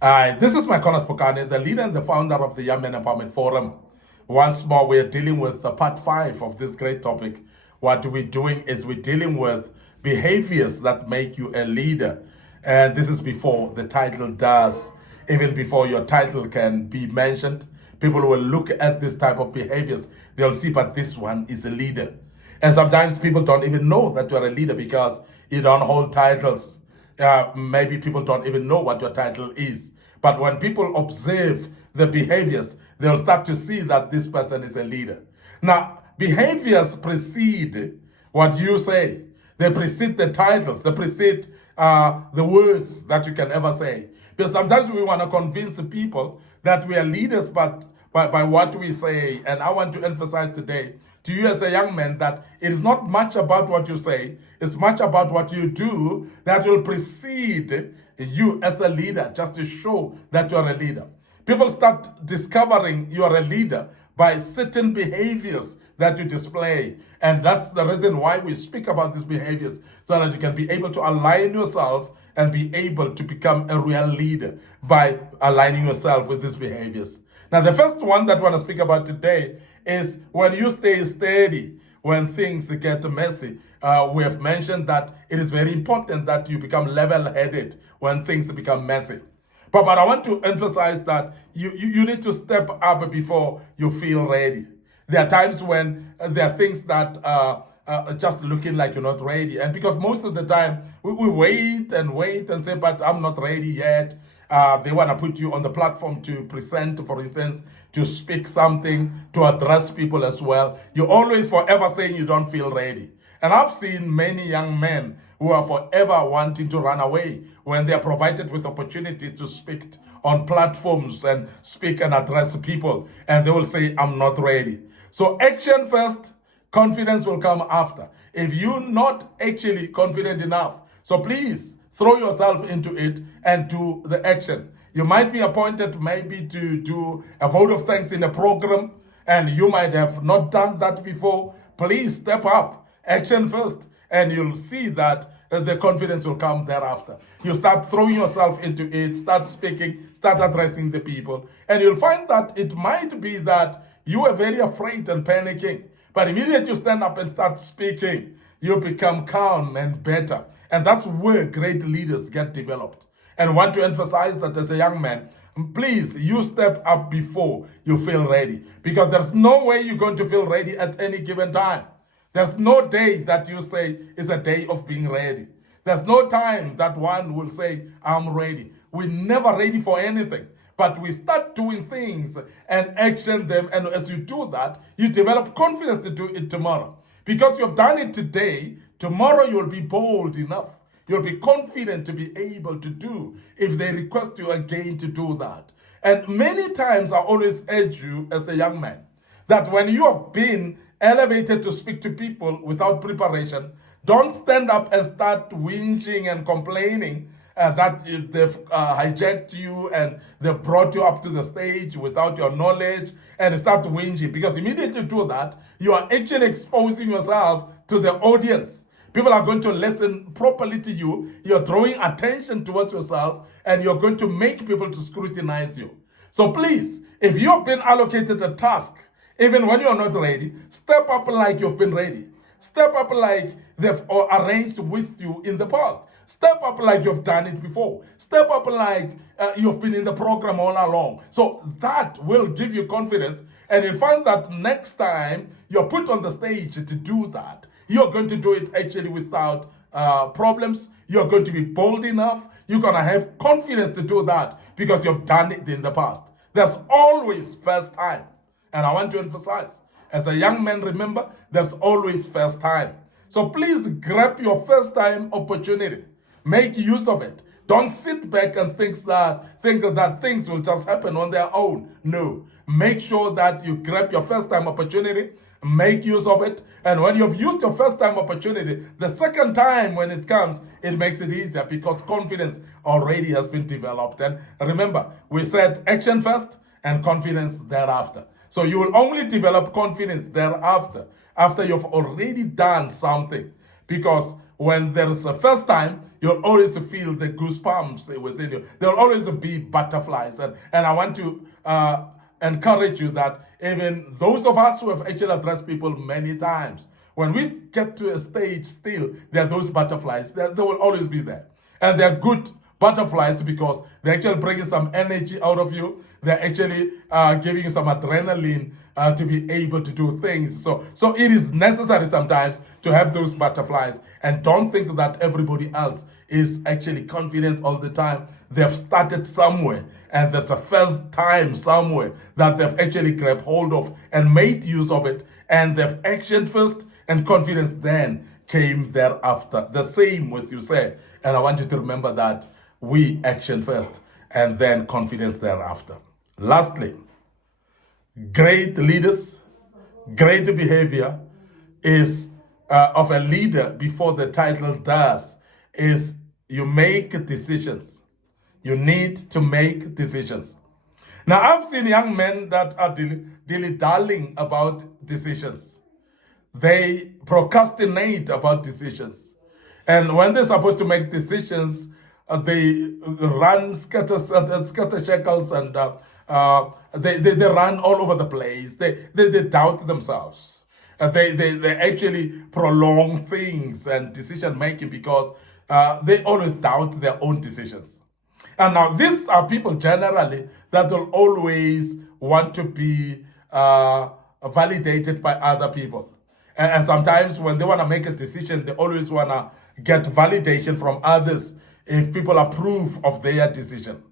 This is MIcornus, Phokane, the leader and the founder of the Young Men Empowerment Forum. Once more, we are dealing with part 5 of this great topic. What we're doing is we're dealing with behaviors that make you a leader. And this is before the title does, even before your title can be mentioned. People will look at this type of behaviors. They'll see, but this one is a leader. And sometimes people don't even know that you're a leader because you don't hold titles. Maybe people don't even know what your title is. But when people observe the behaviors, they'll start to see that this person is a leader. Now, behaviors precede what you say. They precede the titles. They precede the words that you can ever say. Because sometimes we want to convince people that we are leaders, but by what we say. And I want to emphasize today to you as a young man that it is not much about what you say, it's much about what you do that will precede you as a leader, just to show that you're a leader. People start discovering you're a leader by certain behaviors that you display. And that's the reason why we speak about these behaviors, so that you can be able to align yourself and be able to become a real leader by aligning yourself with these behaviors. Now, the first one that I want to speak about today is when you stay steady when things get messy. We have mentioned that it is very important that you become level-headed when things become messy. But I want to emphasize that you need to step up before you feel ready. There are times when there are things that are just looking like you're not ready. And because most of the time we wait and say, but I'm not ready yet. They want to put you on the platform to present, for instance, to speak something, to address people as well. You're always forever saying you don't feel ready. And I've seen many young men who are forever wanting to run away when they are provided with opportunities to speak on platforms and speak and address people. And they will say, I'm not ready. So action first, confidence will come after. If you're not actually confident enough, so please throw yourself into it and do the action. You might be appointed maybe to do a vote of thanks in a program, and you might have not done that before. Please step up, action first, and you'll see that the confidence will come thereafter. You start throwing yourself into it, start speaking, start addressing the people, and you'll find that it might be that you are very afraid and panicking, but immediately you stand up and start speaking, you become calm and better. And that's where great leaders get developed. And I want to emphasize that as a young man, please, you step up before you feel ready. Because there's no way you're going to feel ready at any given time. There's no day that you say is a day of being ready. There's no time that one will say, I'm ready. We're never ready for anything. But we start doing things and action them. And as you do that, you develop confidence to do it tomorrow. Because you've done it today, tomorrow you'll be bold enough. You'll be confident to be able to do if they request you again to do that. And many times I always urge you as a young man that when you have been elevated to speak to people without preparation, don't stand up and start whinging and complaining that they've hijacked you and they've brought you up to the stage without your knowledge, and start whinging. Because immediately you do that, you are actually exposing yourself to the audience. People are going to listen properly to you. You're drawing attention towards yourself, and you're going to make people to scrutinize you. So please, if you've been allocated a task, even when you're not ready, step up like you've been ready. Step up like they've arranged with you in the past. Step up like you've done it before. Step up like you've been in the program all along. So that will give you confidence. And you'll find that next time you're put on the stage to do that, you're going to do it actually without problems. You're going to be bold enough. You're going to have confidence to do that because you've done it in the past. There's always first time. And I want to emphasize, as a young man, remember, there's always first time. So please grab your first time opportunity. Make use of it. Don't sit back and think that things will just happen on their own. No. Make sure that you grab your first time opportunity, make use of it, and when you've used your first time opportunity, the second time when it comes, it makes it easier because confidence already has been developed. And remember, we said action first and confidence thereafter. So you will only develop confidence thereafter, after you've already done something. Because when there's a first time, you'll always feel the goosebumps within you. There'll always be butterflies. And I want to encourage you that even those of us who have actually addressed people many times, when we get to a stage still, there are those butterflies. They will always be there. And they're good butterflies because they're actually bringing some energy out of you. They're actually giving you some adrenaline to be able to do things. So it is necessary sometimes to have those butterflies. And don't think that everybody else is actually confident all the time. They've started somewhere, and there's a first time somewhere that they've actually grabbed hold of and made use of it. And they've actioned first, and confidence then came thereafter. The same with you, say. And I want you to remember that we action first and then confidence thereafter. Lastly, great leaders, great behavior is of a leader before the title does, is you make decisions. You need to make decisions. Now, I've seen young men that are dilly-dallying about decisions. They procrastinate about decisions. And when they're supposed to make decisions, they run scatter shackles, and they run all over the place. They doubt themselves. They actually prolong things and decision making because they always doubt their own decisions. And now these are people generally that will always want to be validated by other people. And sometimes when they want to make a decision, they always want to get validation from others if people approve of their decision.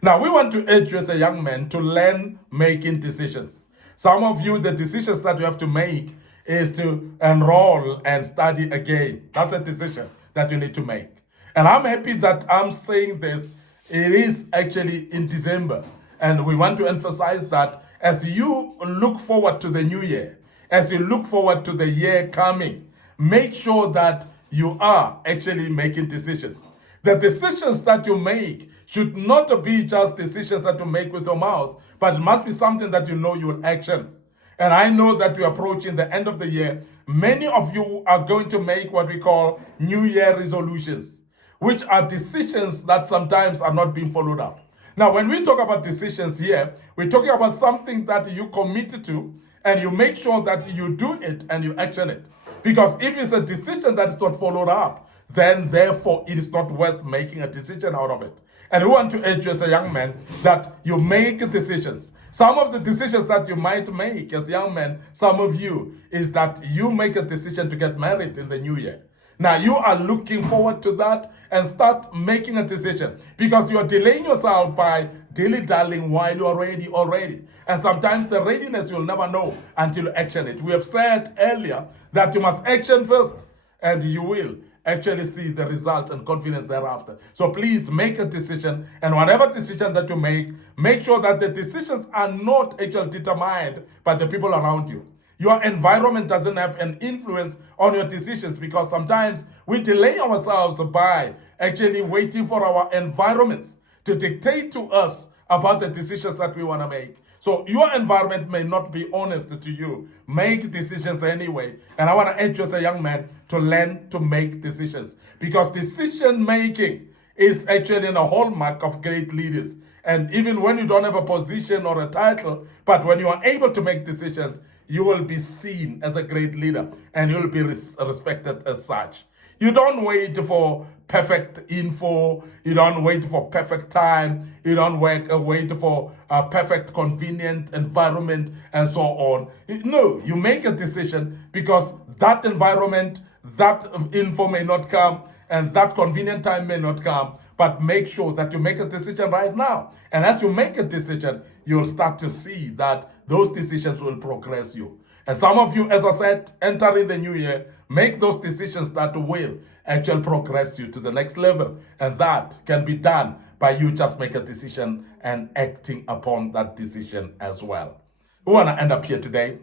Now, we want to urge you as a young man to learn making decisions. Some of you, the decisions that you have to make is to enroll and study again. That's a decision that you need to make. And I'm happy that I'm saying this. It is actually in December. And we want to emphasize that as you look forward to the new year, as you look forward to the year coming, make sure that you are actually making decisions. The decisions that you make should not be just decisions that you make with your mouth, but it must be something that you know you will action. And I know that we're approaching the end of the year. Many of you are going to make what we call New Year resolutions, which are decisions that sometimes are not being followed up. Now, when we talk about decisions here, we're talking about something that you committed to, and you make sure that you do it and you action it. Because if it's a decision that is not followed up, then therefore it is not worth making a decision out of it. And we want to urge you as a young man that you make decisions. Some of the decisions that you might make as young men, some of you, is that you make a decision to get married in the new year. Now you are looking forward to that and start making a decision because you are delaying yourself by dilly-dallying while you are ready already. And sometimes the readiness you'll never know until you action it. We have said earlier that you must action first and you will actually see the result and confidence thereafter. So please make a decision, and whatever decision that you make sure that the decisions are not actually determined by the people around you. Your environment doesn't have an influence on your decisions because sometimes we delay ourselves by actually waiting for our environments to dictate to us about the decisions that we want to make. So your environment may not be honest to you. Make decisions anyway. And I want to urge you as a young man to learn to make decisions because decision making is actually a hallmark of great leaders. And even when you don't have a position or a title, but when you are able to make decisions, you will be seen as a great leader and you'll be respected as such. You don't wait for perfect info. You don't wait for perfect time. You don't wait for a perfect, convenient environment and so on. No, you make a decision because that environment, that info may not come and that convenient time may not come, but make sure that you make a decision right now. And as you make a decision, you'll start to see that those decisions will progress you. And some of you, as I said, entering the new year, make those decisions that will actually progress you to the next level. And that can be done by you just make a decision and acting upon that decision as well. We want to end up here today.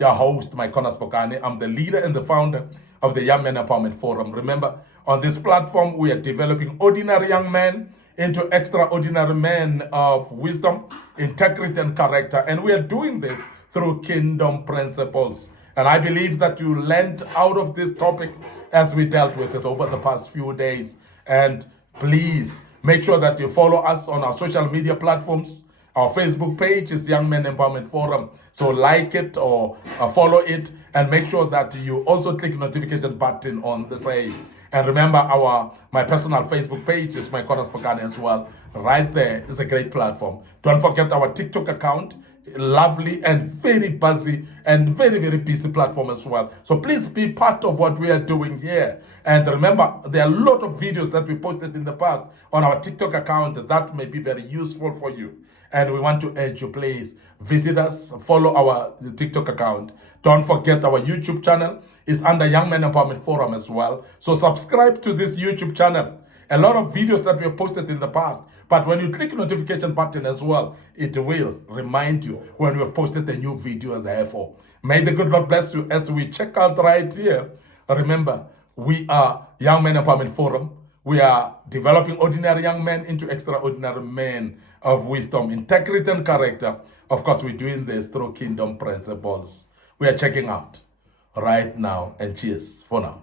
Your host, MIcornus Phokane. I'm the leader and the founder of the Young Men Empowerment Forum. Remember, on this platform, we are developing ordinary young men into extraordinary men of wisdom, integrity, and character. And we are doing this through kingdom principles. And I believe that you learned out of this topic as we dealt with it over the past few days. And please make sure that you follow us on our social media platforms. Our Facebook page is Young Men Empowerment Forum. So like it or follow it, and make sure that you also click notification button on the same. And remember, my personal Facebook page is MIcornus Phokane as well. Right there is a great platform. Don't forget our TikTok account, lovely and very buzzy and very, very busy platform as well. So please be part of what we are doing here. And remember, there are a lot of videos that we posted in the past on our TikTok account that may be very useful for you. And we want to urge you, please visit us, follow our TikTok account. Don't forget our YouTube channel is under Young Men Empowerment Forum as well. So subscribe to this YouTube channel. A lot of videos that we have posted in the past. But when you click notification button as well, it will remind you when we have posted a new video. Therefore, may the good Lord bless you as we check out right here. Remember, we are Young Men Empowerment Forum. We are developing ordinary young men into extraordinary men of wisdom, integrity, and character. Of course, we're doing this through kingdom principles. We are checking out right now, and cheers for now.